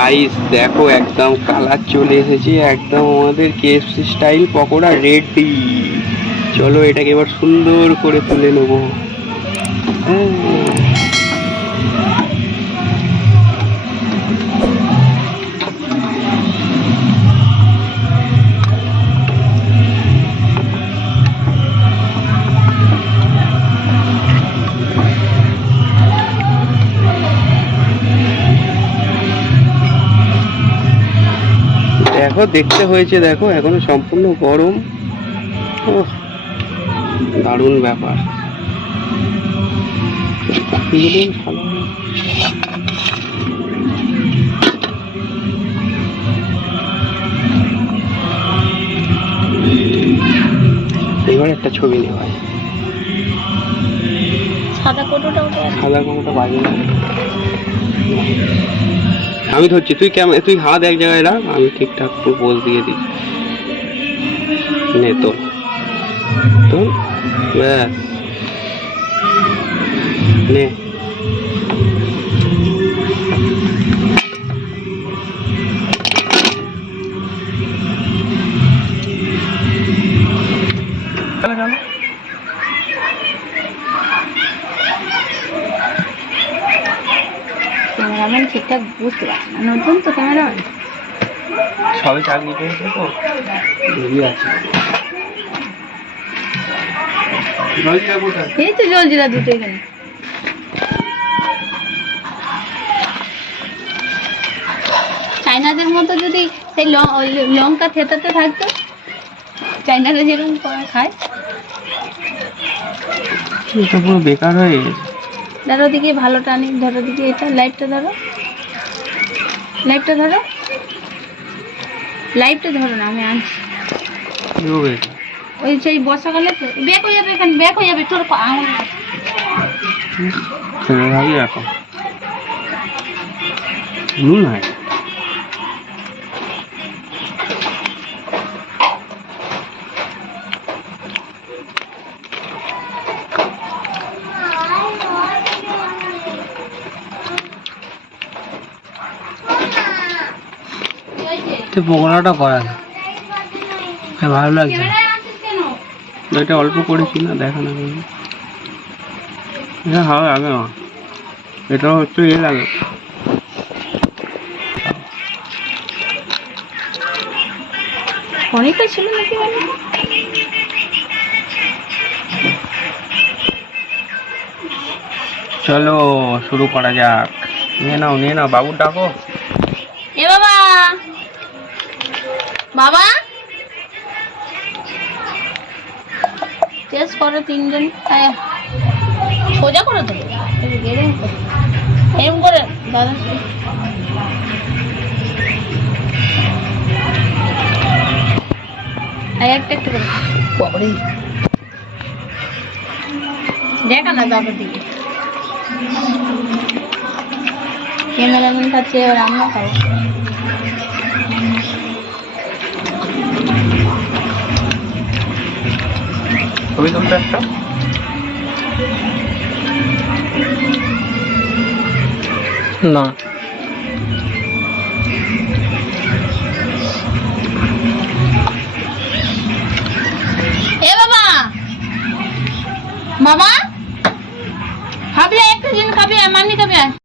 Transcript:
Guys দেখো একদম colour চলে এসেছে, একদম আমাদের কেএফসি স্টাইল পকোড়া রেডি চলো এটাকে এবার সুন্দর করে তুলে নেব হ্যাঁ। দেখো দেখতে হয়েছে দেখো এখনও সম্পূর্ণ গরম। ওহ, দারুণ ব্যাপার। ভালো। এবার একটা ছবি নেওয়া যায়। সাদা কোটোটা সাদা কোনোটা বাজে না। আমি ধরছি, তুই কেমন, তুই হাত এক জায়গায় রাখ, আমি ঠিকঠাক পোজ দিয়ে দিই। নে তো তো ব্যাস। নে। ক্যামেরাম্যান ঠিকঠাক বুঝতে পারছে না। নতুন তো ক্যামেরাম্যান সবে চাকরি পেয়েছে তো? দেরি আছে এই তো জলজিরা দুটো এখানে। চাইনাদের মতো যদি সেই ল- লঙ্কা থেতাতে থাকতো চাইনারা যেরকম করে খায়। পুরো বেকার হয়ে গেছে। ধরো দিকে ভালো টানি ধরো দিকে এটা লাইটটা ধরো। লাইটটা ধরো। লাইটটা ধরো না আমি আনছি। ওই সেই বর্ষাকালে ব্যাক হয়ে যাবে এখানে ব্যাক হয়ে যাবে তোর আঙুল এখন নুন হয়? তুই পকোড়াটা করা না। হ্যাঁ ভালো লাগছে এটা অল্প করেছি না দেখা না। এটা ভালো লাগে না। এটা হচ্ছে ইয়ে লাগে। অনেকটা ছিল নাকি চলো শুরু করা যাক। নিয়ে নাও নিয়ে নাও বাবু ডাকো। এ বাবা! বাবা? টেস্ট করো তিনজন। আয়, সোজা করে তো। এরকম করে। দাদা। একটা একটা করে। বাবারে। দেখা না দিকে। ক্যামেরাম্যান এবার আমরা খাব। ছবি তুলতে একটা না। এ বাবা! বাবা? খাবি একটা জিনিস খাবি মানি খাবি